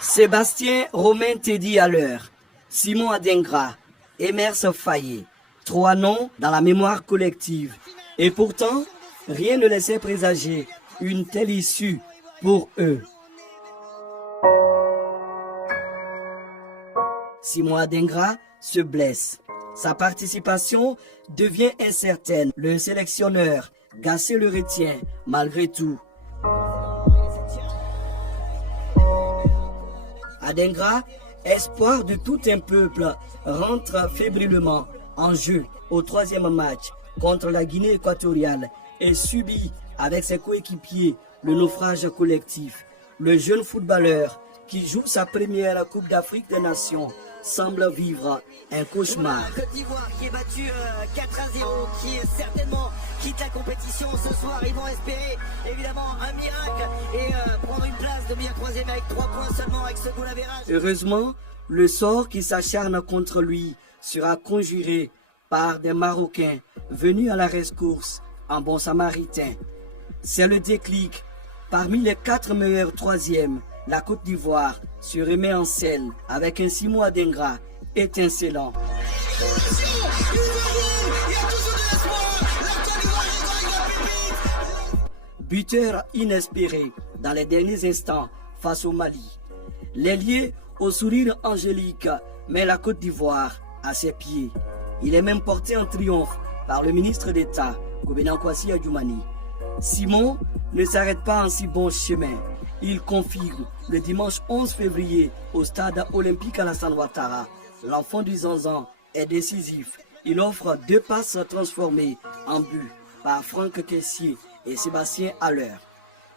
Sébastien Romain Teddy Haller, Simon Adingra, Emerse Faé, 3 noms dans la mémoire collective. Et pourtant, rien ne laissait présager une telle issue pour eux. Simon Adingra se blesse. Sa participation devient incertaine. Le sélectionneur Gassé le retient malgré tout. Adingra, espoir de tout un peuple, rentre fébrilement en jeu au 3e match contre la Guinée équatoriale et subit avec ses coéquipiers le naufrage collectif. Le jeune footballeur qui joue sa première Coupe d'Afrique des Nations semble vivre un cauchemar. La Côte d'Ivoire qui est battue 4-0, qui certainement quitte la compétition ce soir. Ils vont espérer évidemment un miracle et prendre une place de bien 3e avec 3 points seulement avec ce goal average. Heureusement, le sort qui s'acharne contre lui sera conjuré par des Marocains venus à la rescousse en bon samaritain. C'est le déclic. Parmi les 4 meilleurs 3e, la Côte d'Ivoire se remet en scène avec un Simon Adingra étincelant. Buteur inespéré dans les derniers instants face au Mali. L'ailier au sourire angélique met la Côte d'Ivoire à ses pieds. Il est même porté en triomphe par le ministre d'État, Gobena Kwasi Adjoumani. Simon ne s'arrête pas en si bon chemin. Il confirme le dimanche 11 février au stade olympique Alassane Ouattara. L'enfant du Zanzan est décisif. Il offre 2 passes transformées en but par Franck Kessié et Sébastien Haller.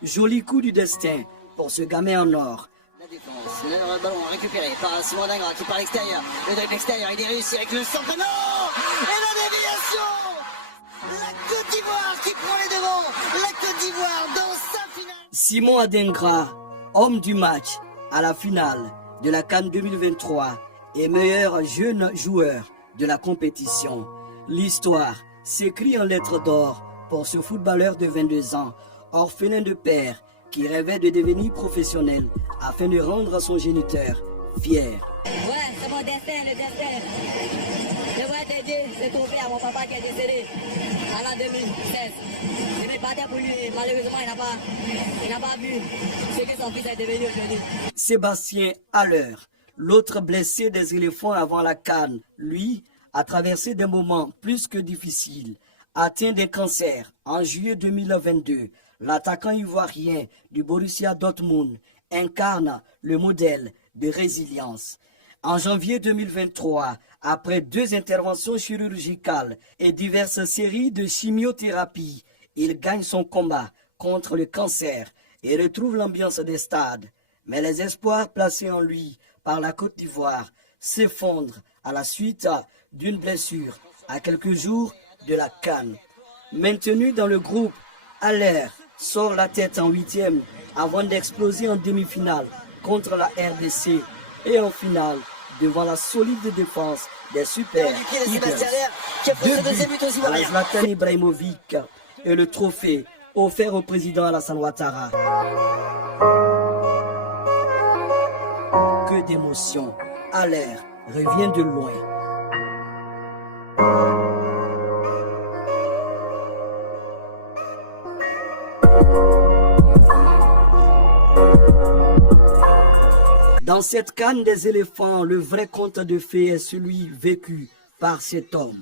Joli coup du destin pour ce gamin en or. La défense, le ballon récupéré par Simon Adingra qui part à l'extérieur. Le dribble extérieur, il est réussi avec le centre. Non! Et la déviation! La Côte d'Ivoire qui prend les devants. La Côte d'Ivoire dans sa finale. Simon Adingra, homme du match à la finale de la CAN 2023 et meilleur jeune joueur de la compétition. L'histoire s'écrit en lettres d'or pour ce footballeur de 22 ans, orphelin de père, qui rêvait de devenir professionnel afin de rendre son géniteur fier. Ouais, c'est mon destin, le destin. Je vais t'aider, c'est ton père, mon papa qui est décédé en l'an 2016. Je me battais pour lui, malheureusement il n'a pas vu ce que son fils est devenu aujourd'hui. Sébastien Haller, l'autre blessé des éléphants avant la CAN, lui, a traversé des moments plus que difficiles. Atteint d'un cancer en juillet 2022, l'attaquant ivoirien du Borussia Dortmund incarne le modèle de résilience. En janvier 2023, après 2 interventions chirurgicales et diverses séries de chimiothérapie, il gagne son combat contre le cancer et retrouve l'ambiance des stades. Mais les espoirs placés en lui par la Côte d'Ivoire s'effondrent à la suite d'une blessure à quelques jours de la CAN. Maintenu dans le groupe, Haller sort la tête en 8e avant d'exploser en demi-finale contre la RDC et en finale devant la solide défense des Super Eagles. 2 buts à la Zlatan Ibrahimovic et le trophée offert au président Alassane Ouattara. Que d'émotion. Haller revient de loin. Dans cette canne des éléphants, le vrai conte de fées est celui vécu par cet homme,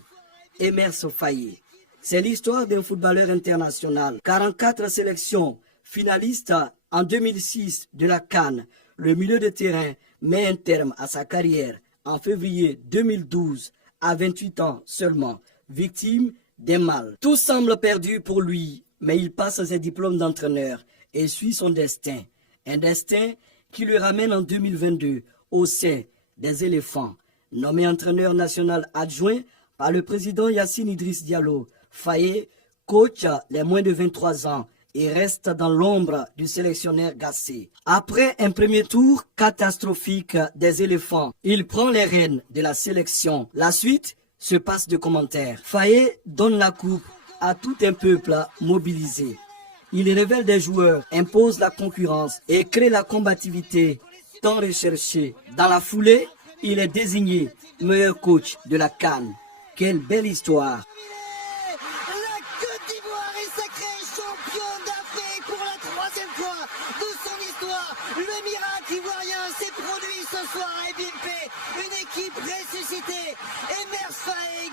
Emerse Faé. C'est l'histoire d'un footballeur international. 44 sélections, finaliste en 2006 de la CAN. Le milieu de terrain met un terme à sa carrière en février 2012, à 28 ans seulement, victime d'un mal. Tout semble perdu pour lui, mais il passe ses diplômes d'entraîneur et suit son destin. Un destin qui le ramène en 2022 au sein des éléphants. Nommé entraîneur national adjoint par le président Yassine Idriss Diallo, Faé coach les moins de 23 ans et reste dans l'ombre du sélectionneur Gassé. Après un premier tour catastrophique des éléphants, il prend les rênes de la sélection. La suite se passe de commentaires. Faé donne la coupe à tout un peuple mobilisé. Il révèle des joueurs, impose la concurrence et crée la combativité tant recherchée. Dans la foulée, il est désigné meilleur coach de la CAN. Quelle belle histoire! La Côte d'Ivoire est sacrée championne d'Afrique pour la 3e fois de son histoire. Le miracle ivoirien s'est produit ce soir à Ebimpe. Une équipe ressuscitée. Emers Faé